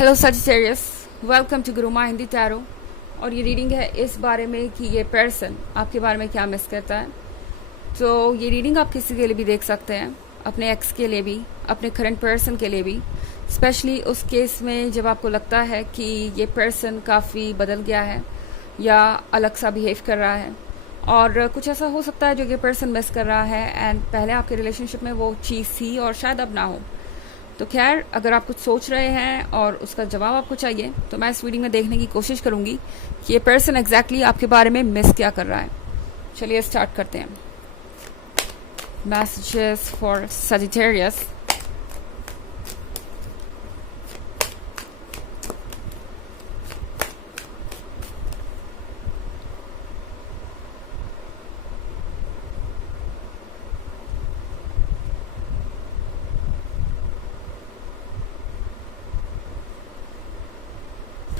Hello Sagittarius, welcome to Guruma Hindi tarot. और ये reading है इस बारे में कि ये पर्सन आपके बारे में क्या मिस करता है। तो ये रीडिंग आप किसी के लिए भी देख सकते हैं, अपने एक्स के लिए भी, अपने करंट पर्सन के लिए भी, स्पेशली उस केस में जब आपको लगता है कि ये पर्सन काफ़ी बदल गया है या अलग सा बिहेव कर रहा है और कुछ ऐसा हो सकता है जो ये पर्सन मिस कर रहा है एंड पहले आपके रिलेशनशिप में वो चीज़ थी और शायद अब ना हो। तो खैर, अगर आप कुछ सोच रहे हैं और उसका जवाब आपको चाहिए तो मैं इस वीडियो में देखने की कोशिश करूंगी कि ये पर्सन एग्जैक्टली आपके बारे में मिस क्या कर रहा है। चलिए स्टार्ट करते हैं। Messages for Sagittarius.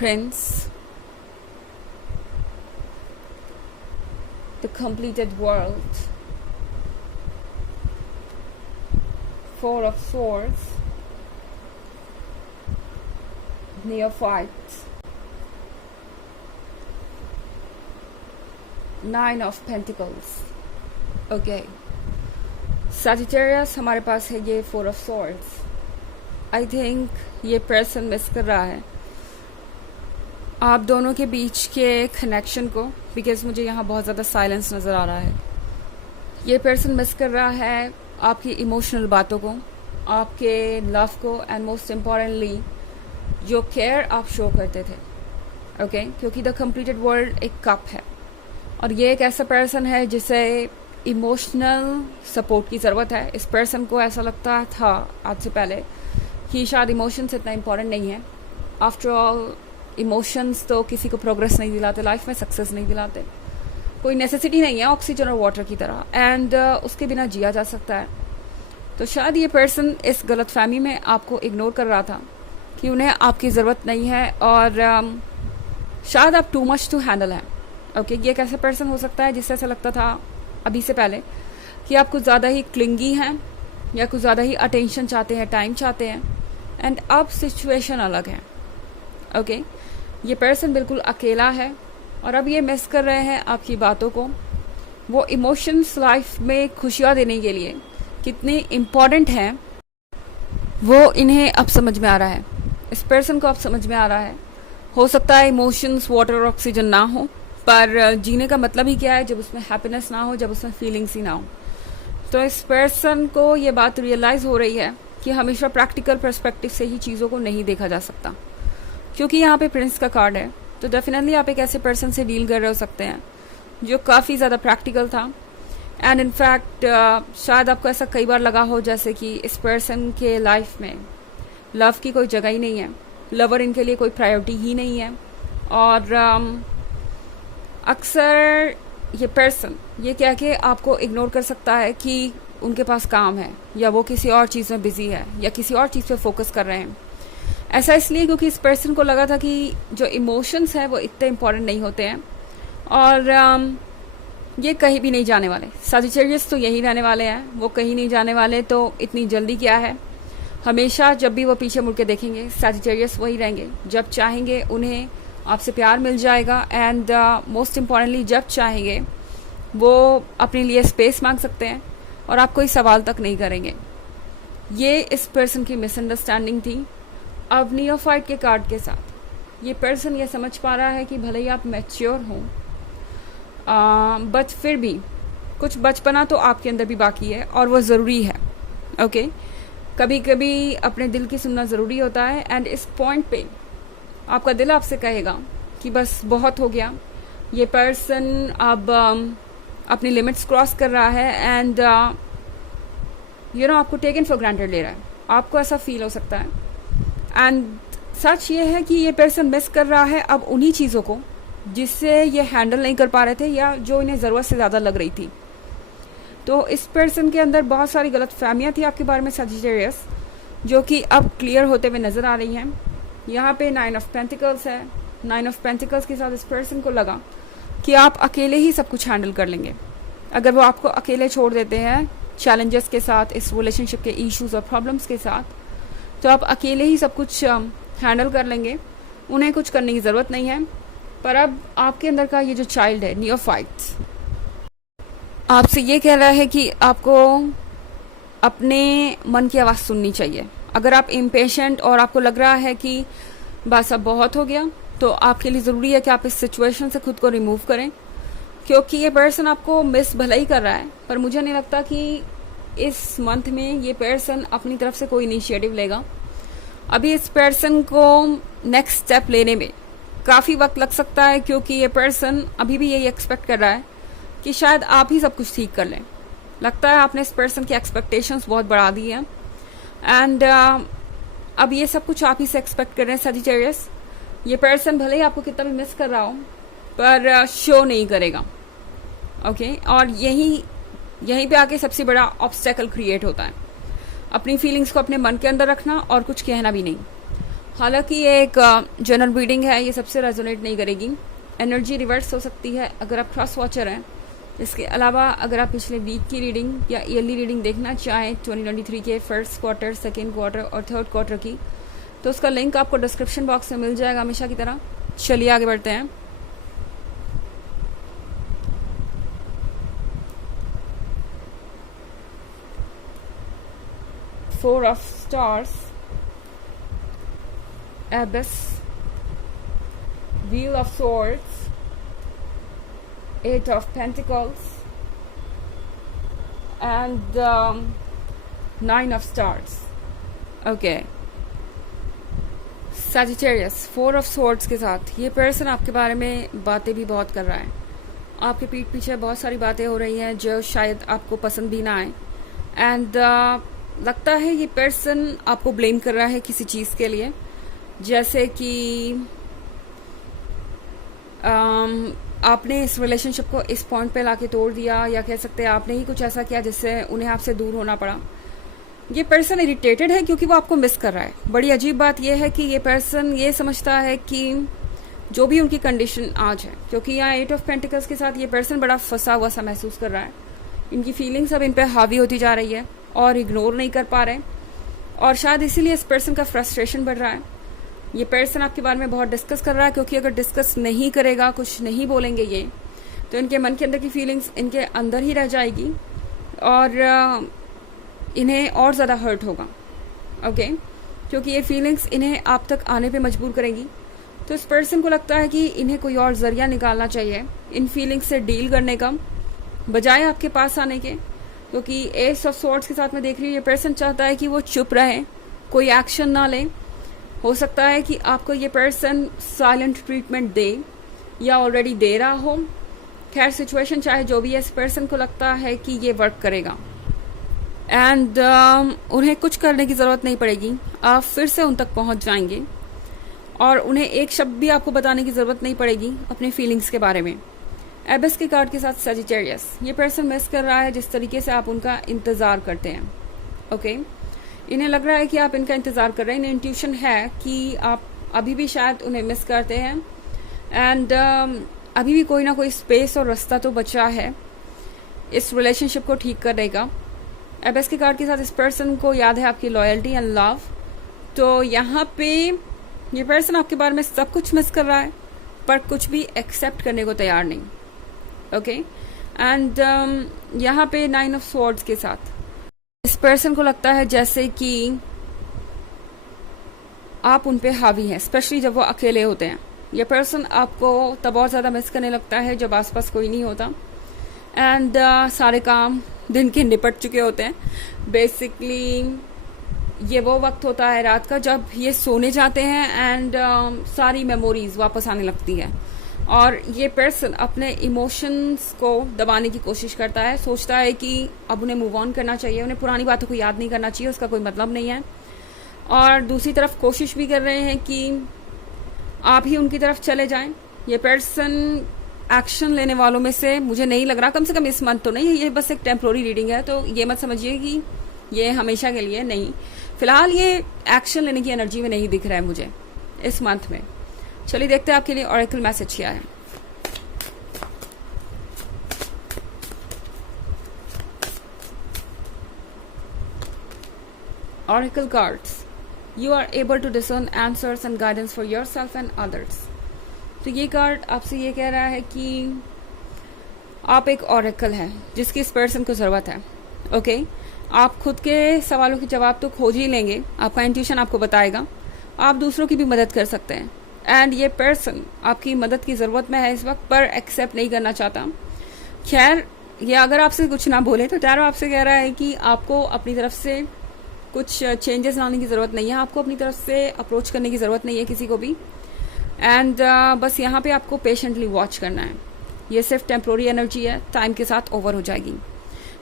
Prince, the completed world, Four of Swords, Neophyte, Nine of Pentacles. Okay, Sagittarius, हमारे पास है ये Four of Swords. I think ये पर्सन मिस कर रहा है आप दोनों के बीच के कनेक्शन को, बिकॉज मुझे यहाँ बहुत ज़्यादा साइलेंस नज़र आ रहा है। ये पर्सन मिस कर रहा है आपकी इमोशनल बातों को, आपके लव को एंड मोस्ट इम्पॉर्टेंटली जो केयर आप शो करते थे। ओके, क्योंकि द कंप्लीटेड वर्ल्ड एक कप है और ये एक ऐसा पर्सन है जिसे इमोशनल सपोर्ट की ज़रूरत है। इस पर्सन को ऐसा लगता था आज से पहले कि शायद इमोशंस इतना इम्पॉर्टेंट नहीं है। आफ्टर ऑल इमोशंस तो किसी को प्रोग्रेस नहीं दिलाते, लाइफ में सक्सेस नहीं दिलाते, कोई नेसेसिटी नहीं है ऑक्सीजन और वाटर की तरह, एंड उसके बिना जिया जा सकता है। तो शायद ये पर्सन इस गलतफहमी में आपको इग्नोर कर रहा था कि उन्हें आपकी ज़रूरत नहीं है और शायद आप टू मच टू हैंडल हैं। ओके, ये एक ऐसा पर्सन हो सकता है जिससे ऐसा लगता था अभी से पहले कि आप कुछ ज़्यादा ही क्लिंगी हैं या कुछ ज़्यादा ही अटेंशन चाहते हैं, टाइम चाहते हैं, एंड अब सिचुएशन अलग है। ओके, ये पर्सन बिल्कुल अकेला है और अब ये मिस कर रहे हैं आपकी बातों को। वो इमोशंस लाइफ में खुशियाँ देने के लिए कितने इम्पॉर्टेंट हैं वो इन्हें अब समझ में आ रहा है। इस पर्सन को अब समझ में आ रहा है। हो सकता है इमोशंस वाटर और ऑक्सीजन ना हो, पर जीने का मतलब ही क्या है जब उसमें हैप्पीनेस ना हो, जब उसमें फीलिंग्स ही ना हो। तो इस पर्सन को ये बात रियलाइज़ हो रही है कि हमेशा प्रैक्टिकल पर्सपेक्टिव से ही चीज़ों को नहीं देखा जा सकता। क्योंकि यहाँ पे प्रिंस का कार्ड है तो डेफिनेटली आप एक ऐसे पर्सन से डील कर रहे हो सकते हैं जो काफ़ी ज़्यादा प्रैक्टिकल था एंड इनफैक्ट शायद आपको ऐसा कई बार लगा हो जैसे कि इस पर्सन के लाइफ में लव की कोई जगह ही नहीं है, लवर इनके लिए कोई प्रायोरिटी ही नहीं है। और अक्सर ये पर्सन ये कह के आपको इग्नोर कर सकता है कि उनके पास काम है या वो किसी और चीज़ में बिजी है या किसी और चीज़ पे फोकस कर रहे हैं। ऐसा इसलिए क्योंकि इस पर्सन को लगा था कि जो इमोशंस हैं वो इतने इम्पॉर्टेंट नहीं होते हैं और ये कहीं भी नहीं जाने वाले। सजिटेरियस तो यही रहने वाले हैं, वो कहीं नहीं जाने वाले। तो इतनी जल्दी क्या है, हमेशा जब भी वो पीछे मुड़ के देखेंगे सजिटेरियस वही रहेंगे। जब चाहेंगे उन्हें आपसे प्यार मिल जाएगा एंड मोस्ट इम्पॉर्टेंटली जब चाहेंगे वो अपने लिए स्पेस मांग सकते हैं और आप कोई सवाल तक नहीं करेंगे। ये इस पर्सन की मिसअंडरस्टैंडिंग थी। अब नियोफाइट के कार्ड के साथ ये पर्सन ये समझ पा रहा है कि भले ही आप मैच्योर हों बट फिर भी कुछ बचपना तो आपके अंदर भी बाकी है और वो ज़रूरी है। ओके, कभी कभी अपने दिल की सुनना ज़रूरी होता है एंड इस पॉइंट पे आपका दिल आपसे कहेगा कि बस बहुत हो गया। ये पर्सन अब अपनी लिमिट्स क्रॉस कर रहा है एंड आपको टेकन फॉर ग्रांटेड ले रहा है। आपको ऐसा फील हो सकता है एंड सच ये है कि ये पर्सन मिस कर रहा है अब उन्हीं चीज़ों को जिससे ये हैंडल नहीं कर पा रहे थे या जो इन्हें ज़रूरत से ज़्यादा लग रही थी। तो इस पर्सन के अंदर बहुत सारी गलत फहमियाँ थी आपके बारे में सजिटेरियस, जो कि अब क्लियर होते हुए नज़र आ रही हैं। यहाँ पे 9 ऑफ पेंटिकल्स है। 9 ऑफ पेंटिकल्स के साथ इस पर्सन को लगा कि आप अकेले ही सब कुछ हैंडल कर लेंगे। अगर वो आपको अकेले छोड़ देते हैं चैलेंजेस के साथ, इस रिलेशनशिप के इश्यूज और प्रॉब्लम्स के साथ, तो आप अकेले ही सब कुछ हैंडल कर लेंगे, उन्हें कुछ करने की ज़रूरत नहीं है। पर अब आपके अंदर का ये जो चाइल्ड है नियोफाइट्स आपसे ये कह रहा है कि आपको अपने मन की आवाज़ सुननी चाहिए। अगर आप इम्पेशेंट और आपको लग रहा है कि बस अब बहुत हो गया, तो आपके लिए ज़रूरी है कि आप इस सिचुएशन से खुद को रिमूव करें, क्योंकि ये पर्सन आपको मिस भला ही कर रहा है, पर मुझे नहीं लगता कि इस मंथ में ये पर्सन अपनी तरफ से कोई इनिशिएटिव लेगा। अभी इस पर्सन को नेक्स्ट स्टेप लेने में काफ़ी वक्त लग सकता है, क्योंकि ये पर्सन अभी भी यही एक्सपेक्ट कर रहा है कि शायद आप ही सब कुछ ठीक कर लें। लगता है आपने इस पर्सन की एक्सपेक्टेशंस बहुत बढ़ा दी हैं एंड अब ये सब कुछ आप ही से एक्सपेक्ट कर रहे हैं सजिटेरियस। ये पर्सन भले ही आपको कितना भी मिस कर रहा हो, पर शो नहीं करेगा। ओके और यहीं पे आके सबसे बड़ा ऑब्स्टेकल क्रिएट होता है, अपनी फीलिंग्स को अपने मन के अंदर रखना और कुछ कहना भी नहीं। हालांकि ये एक जनरल रीडिंग है, ये सबसे रेजोनेट नहीं करेगी, एनर्जी रिवर्स हो सकती है अगर आप क्रॉस वॉचर हैं। इसके अलावा अगर आप पिछले वीक की रीडिंग या ईयरली रीडिंग देखना चाहें 2023 के फर्स्ट क्वार्टर, सेकेंड क्वार्टर और थर्ड क्वार्टर की, तो उसका लिंक आपको डिस्क्रिप्शन बॉक्स में मिल जाएगा हमेशा की तरह। चलिए आगे बढ़ते हैं। Four of stars, abyss, wheel of swords, eight of pentacles and nine of stars. Okay Sagittarius, four of swords के साथ ये पर्सन आपके बारे में बातें भी बहुत कर रहा है। आपके पीठ पीछे बहुत सारी बातें हो रही हैं जो शायद आपको पसंद भी ना आए एंड लगता है ये पर्सन आपको ब्लेम कर रहा है किसी चीज़ के लिए, जैसे कि आपने इस रिलेशनशिप को इस पॉइंट पे लाके तोड़ दिया, या कह सकते हैं आपने ही कुछ ऐसा किया जिससे उन्हें आपसे दूर होना पड़ा। ये पर्सन इरिटेटेड है क्योंकि वो आपको मिस कर रहा है। बड़ी अजीब बात यह है कि ये पर्सन ये समझता है कि जो भी उनकी कंडीशन आज है, क्योंकि यहाँ एट ऑफ पेंटिकल्स के साथ ये पर्सन बड़ा फंसा हुआ सा महसूस कर रहा है। इनकी फीलिंग्स अब इन पे हावी होती जा रही है और इग्नोर नहीं कर पा रहे, और शायद इसीलिए इस पर्सन का फ्रस्ट्रेशन बढ़ रहा है। ये पर्सन आपके बारे में बहुत डिस्कस कर रहा है, क्योंकि अगर डिस्कस नहीं करेगा, कुछ नहीं बोलेंगे ये, तो इनके मन के अंदर की फीलिंग्स इनके अंदर ही रह जाएगी और इन्हें और ज़्यादा हर्ट होगा। ओके क्योंकि ये फीलिंग्स इन्हें आप तक आने पे मजबूर करेंगी। तो इस पर्सन को लगता है कि इन्हें कोई और जरिया निकालना चाहिए इन फीलिंग्स से डील करने का, बजाय आपके पास आने के, क्योंकि एस ऑफ सॉर्ड्स के साथ मैं देख रही हूँ ये पर्सन चाहता है कि वो चुप रहे, कोई एक्शन ना ले। हो सकता है कि आपको ये पर्सन साइलेंट ट्रीटमेंट दे या ऑलरेडी दे रहा हो। खैर सिचुएशन चाहे जो भी है, इस पर्सन को लगता है कि ये वर्क करेगा एंड उन्हें कुछ करने की ज़रूरत नहीं पड़ेगी। आप फिर से उन तक पहुंच जाएंगे और उन्हें एक शब्द भी आपको बताने की ज़रूरत नहीं पड़ेगी अपने फीलिंग्स के बारे में। एबिस के कार्ड के साथ सजिटेरियस, ये पर्सन मिस कर रहा है जिस तरीके से आप उनका इंतज़ार करते हैं। ओके इन्हें लग रहा है कि आप इनका इंतज़ार कर रहे हैं। इन्हें इंट्यूशन है कि आप अभी भी शायद उन्हें मिस करते हैं एंड अभी भी कोई ना कोई स्पेस और रास्ता तो बचा है इस रिलेशनशिप को ठीक करने का। एबिस के कार्ड के साथ इस पर्सन को याद है आपकी लॉयल्टी एंड लव। तो यहाँ पे ये पर्सन आपके बारे में सब कुछ मिस कर रहा है, पर कुछ भी एक्सेप्ट करने को तैयार नहीं। ओके एंड यहाँ पे नाइन ऑफ स्वॉर्ड्स के साथ इस पर्सन को लगता है जैसे कि आप उन पे हावी हैं, स्पेशली जब वो अकेले होते हैं। ये पर्सन आपको तब और ज़्यादा मिस करने लगता है जब आसपास कोई नहीं होता एंड सारे काम दिन के निपट चुके होते हैं। बेसिकली ये वो वक्त होता है रात का जब ये सोने जाते हैं एंड सारी मेमोरीज वापस आने लगती है, और ये पर्सन अपने इमोशंस को दबाने की कोशिश करता है। सोचता है कि अब उन्हें मूव ऑन करना चाहिए, उन्हें पुरानी बातों को याद नहीं करना चाहिए, उसका कोई मतलब नहीं है। और दूसरी तरफ कोशिश भी कर रहे हैं कि आप ही उनकी तरफ चले जाएं। ये पर्सन एक्शन लेने वालों में से मुझे नहीं लग रहा, कम से कम इस मंथ तो नहीं। ये बस एक टेम्प्रोरी रीडिंग है, तो ये मत समझिए कि ये हमेशा के लिए नहीं। फिलहाल ये एक्शन लेने की एनर्जी में नहीं दिख रहा है मुझे इस मंथ में। चलिए देखते हैं आपके लिए ऑरेकल मैसेज क्या है। Oracle cards, you are able to discern answers and guidance for your self and others. तो ये कार्ड आपसे ये कह रहा है कि आप एक ऑरेकल है जिसकी इस पर्सन को ज़रूरत है। ओके आप खुद के सवालों के जवाब तो खोज ही लेंगे, आपका इंट्यूशन आपको बताएगा, आप दूसरों की भी मदद कर सकते हैं। एंड ये पर्सन आपकी मदद की ज़रूरत में है इस वक्त, पर एक्सेप्ट नहीं करना चाहता। खैर ये अगर आपसे कुछ ना बोले तो टैरो आपसे कह रहा है कि आपको अपनी तरफ से कुछ चेंजेस लाने की ज़रूरत नहीं है, आपको अपनी तरफ से अप्रोच करने की ज़रूरत नहीं है किसी को भी। एंड बस यहाँ पे आपको पेशेंटली वॉच करना है। ये सिर्फ टेम्प्रोरी एनर्जी है, टाइम के साथ ओवर हो जाएगी।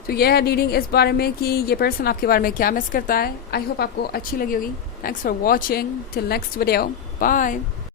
तो यह है रीडिंग इस बारे में कि ये पर्सन आपके बारे में क्या मिस करता है। आई होप आपको अच्छी लगी होगी। Thanks for watching, till next video, bye.